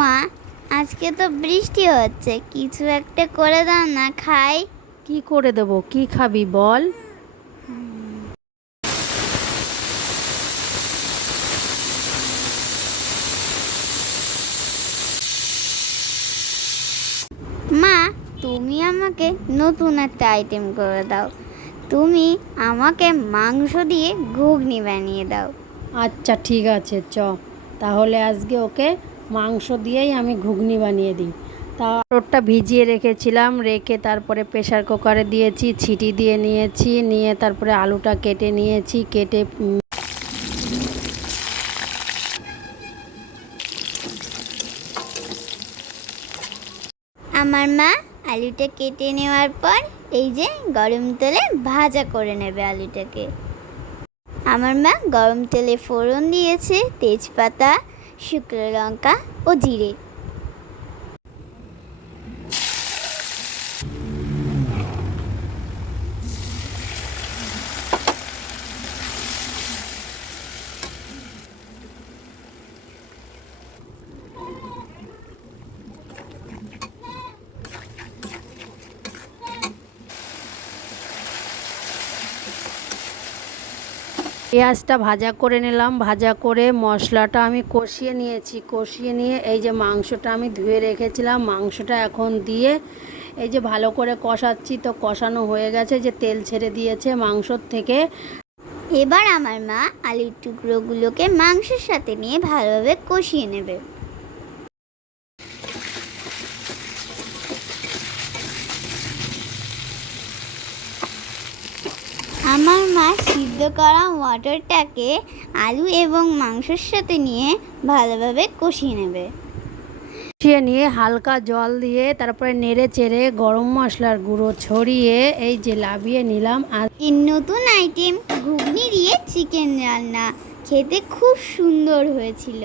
মা, আজকে তো বৃষ্টি হচ্ছে, কিছু একটা করে দাও না, খাই। কি করে দেবো? কি খাবি বল? মা, তুমি আমাকে নতুন একটা আইটেম করে দাও। তুমি আমাকে মাংস দিয়ে ঘুগনি বানিয়ে দাও। আচ্ছা ঠিক আছে, তাহলে আজকে ওকে মাংস দিয়েই আমি ঘুগনি বানিয়ে দিই। তা ওটা ভিজিয়ে রেখেছিলাম, রেখে তারপরে প্রেসার কুকারে দিয়েছি, ছিটি দিয়ে নিয়েছি, নিয়ে তারপরে আলুটা কেটে নিয়েছি, কেটে আমার মা আলুটা কেটে নেওয়ার পর এই যে গরম তেলে ভাজা করে নেবে আলুটাকে। আমার মা গরম তেলে ফোড়ন দিয়েছে তেজপাতা, শুকনো লঙ্কা ও জিরে। পেঁয়াজটা ভাজা করে নিলাম, ভাজা করে মশলাটা আমি কষিয়ে নিয়েছি, কষিয়ে নিয়ে এই যে মাংসটা আমি ধুয়ে রেখেছিলাম, মাংসটা এখন দিয়ে এই যে ভালো করে কষাচ্ছি। তো কষানো হয়ে গেছে, যে তেল ছেড়ে দিয়েছে মাংসর থেকে। এবার আমার মা আলুর টুকরোগুলোকে মাংসের সাথে নিয়ে ভালোভাবে কষিয়ে নেবে। আমার মা সিদ্ধ করা মটরটাকে আলু এবং মাংসের সাথে নিয়ে ভালোভাবে কষিয়ে নেবে। কষিয়ে নিয়ে হালকা জল দিয়ে তারপরে নেড়ে চেড়ে গরম মশলার গুঁড়ো ছড়িয়ে এই যে লাভিয়ে নিলাম। আর এই নতুন আইটেম ঘুগনি দিয়ে চিকেন রান্না খেতে খুব সুন্দর হয়েছিল।